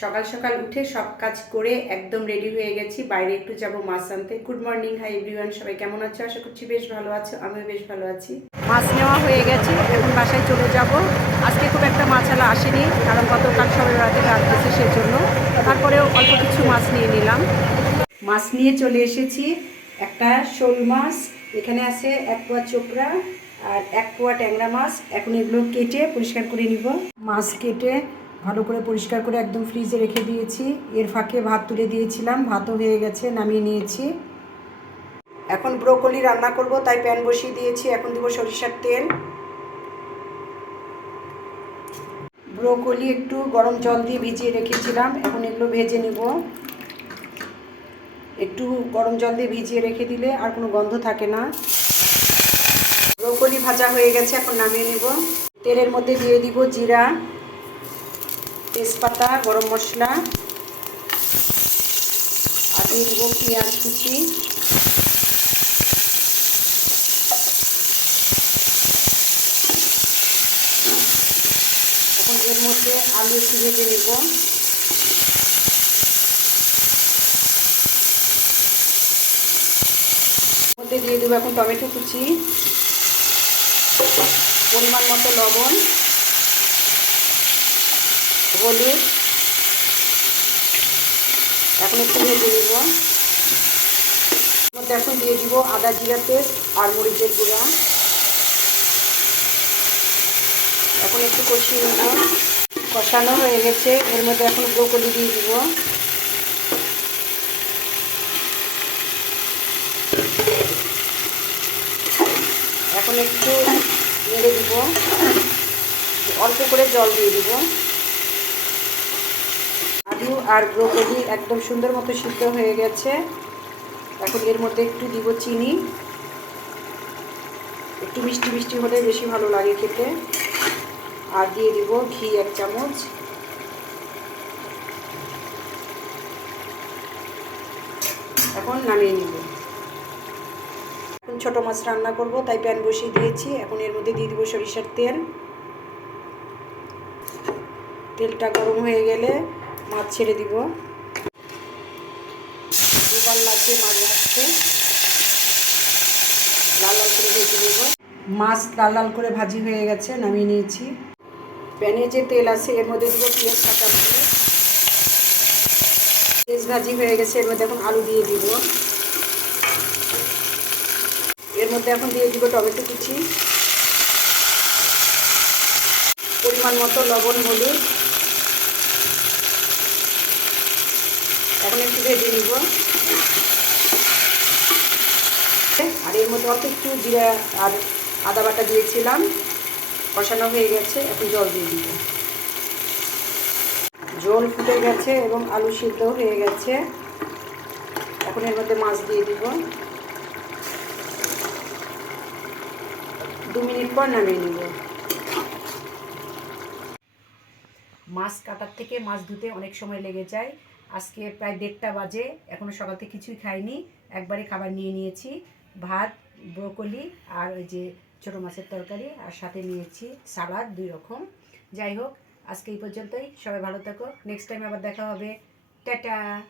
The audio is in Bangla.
সকাল সকাল উঠে সব কাজ করে একদম রেডি হয়ে গেছি। বাইরে একটু যাব মাছ আনতে। গুড মর্নিং হাই এভরিওয়ান সবাই কেমন আছো? আশা করছি বেশ ভালো আছো আমিও বেশ ভালো আছি। মাছ নেওয়া হয়ে গেছে এখন বাসায় চলে যাব। আজকে খুব একটা মাছ আলা আসেনি কারণ গতকাল সবাই রাতে গেছে সেজন্য। তারপরেও অল্প কিছু মাছ নিয়ে নিলাম। মাছ নিয়ে চলে এসেছি একটা শোল মাছ এখানে আছে এক পোয়া চোপড়া আর এক পোয়া ট্যাংরা মাছ। এখন এগুলো কেটে পরিষ্কার করে নিব। মাছ কেটে ভালো করে পরিষ্কার করে একদম ফ্রিজে রেখে দিয়েছি। এর ফাঁকে ভাত তুলে দিয়েছিলাম, ভাতও হয়ে গেছে, নামিয়ে নিয়েছি। এখন ব্রোকলি রান্না করব, তাই প্যান বসিয়ে দিয়েছি। এখন দেবো সরিষার তেল। ব্রোকলি একটু গরম জল দিয়ে ভিজিয়ে রেখেছিলাম, এখন এগুলো ভেজে নিব। একটু গরম জল দিয়ে ভিজিয়ে রেখে দিলে আর কোনো গন্ধ থাকে না। ব্রোকলি ভাজা হয়ে গেছে, এখন নামিয়ে নেব। তেলের মধ্যে দিয়ে দিব জিরা। তেজপাতা, গরম মশলা, আর দিয়ে দিব পেঁয়াজ কুচি। এখন এর মধ্যে আলু একটু ভেজে নেব। মধ্যে দিয়ে দেবো এখন টমেটো কুচি, পরিমাণ মতো লবণ। হলুদ এখন একটু ভেজে নেব। মধ্যে এখন দিয়ে দিব আদা জিরা পেস্ট আর মরিচের গুঁড়া। এখন একটু কষিয়ে নেব। কষানো হয়ে গেছে। এর মধ্যে এখন ব্রোকলি দিয়ে দিব। এখন একটু নেড়ে দিব। অল্প করে জল দিয়ে দিব। আলু আর ব্রোকলি একদম সুন্দর মতো সিদ্ধ হয়ে গেছে। এখন এর মধ্যে একটু দিব চিনি। একটু মিষ্টি মিষ্টি হলে বেশি ভালো লাগে খেতে। আর দিয়ে দিব ঘি এক চামচ। এখন নামিয়ে নিব। এখন ছোটো মাছ রান্না করব, তাই প্যান বসিয়ে দিয়েছি। এখন এর মধ্যে দিয়ে দিব সরিষার তেল। তেলটা গরম হয়ে গেলে মাছ ছেড়ে দিব। দুবার লাগছে মাছ ভাজতে লাল লাল করে ভেজে নেব। মাছ লাল লাল করে ভাজি হয়ে গেছে, নামিয়ে নিয়েছি। প্যানে যে তেল আছে, এর মধ্যে দিব পেঁয়াজ কাটা দিয়ে পেঁয়াজ ভাজি হয়ে গেছে, এর মধ্যে এখন আলু দিয়ে দিব। এর মধ্যে এখন দিয়ে দিব টমেটো কুচি। পরিমাণ মতো লবণ, হলুদ। এখন একটু ভেজে নিব। আর এর মধ্যে অল্প একটু জিরা আর আদা বাটা দিয়েছিলাম। কষানো হয়ে গেছে, এখন জল দিয়ে দিব। জল ফুটে গেছে এবং আলু সিদ্ধ হয়ে গেছে। এখন এর মধ্যে মাছ দিয়ে দিব। দু মিনিট পর নামিয়ে নিব। মাছ কাটার থেকে মাছ ধুতে অনেক সময় লেগে যায়। আজকে প্রায় দেড়টা বাজে এখনও সকাল থেকে কিছুই খাইনি। একবারে খাবার নিয়ে নিয়েছি, ভাত, ব্রোকলি আর ওই যে ছোটো মাছের তরকারি আর সাথে নিয়েছি সালাদ, দুই রকম। যাই হোক, আজকে এই পর্যন্তই, সবাই ভালো থাকো নেক্সট টাইম আবার দেখা হবে। টাটা!